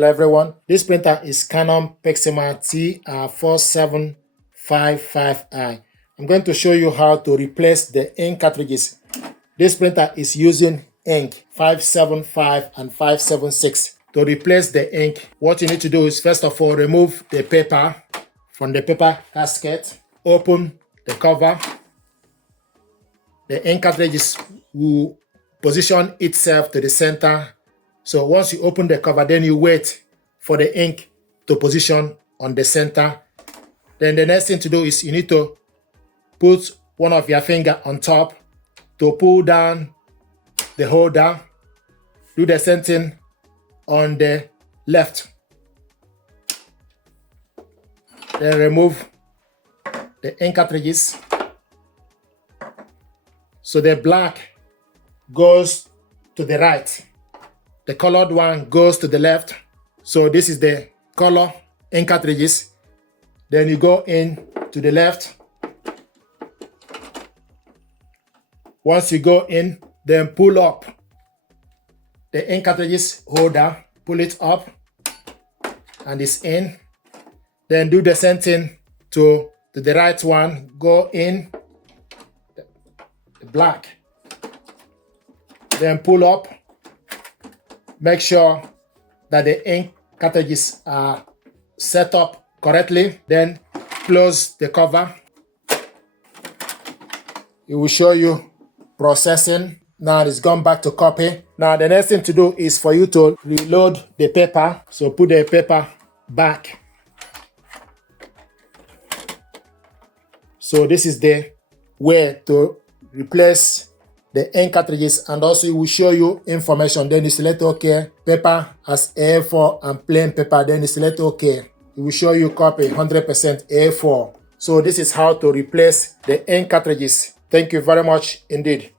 Hello everyone, this printer is Canon PIXMA TR4755I. I'm going to show you how to replace the ink cartridges. This printer is using ink 575 and 576. To replace the ink, what you need to do is first of all remove the paper from the paper gasket, open the cover. The ink cartridges will position itself to the center. So once you open the cover, then you wait for the ink to position on the center. Then the next thing to do is you need to put one of your finger on top to pull down the holder. Do the same thing on the left. Then remove the ink cartridges. So the black goes to the right. The colored one goes to the left. So this is the color ink cartridges. Then you go in to the left. Once you go in, then pull up the ink cartridges holder, pull it up, and it's in. Then do the same thing to the right one, go in, the black, then pull up. Make sure that the ink cartridges are set up correctly. Then close the cover. It will show you processing. Now it's gone back to copy. Now the next thing to do is for you to reload the paper. So put the paper back. So this is the way to replace the ink cartridges, and also it will show you information. Then you select OK, paper as A4 and plain paper, then you select OK. It will show you copy 100% A4. So this is how to replace the ink cartridges. Thank you very much indeed.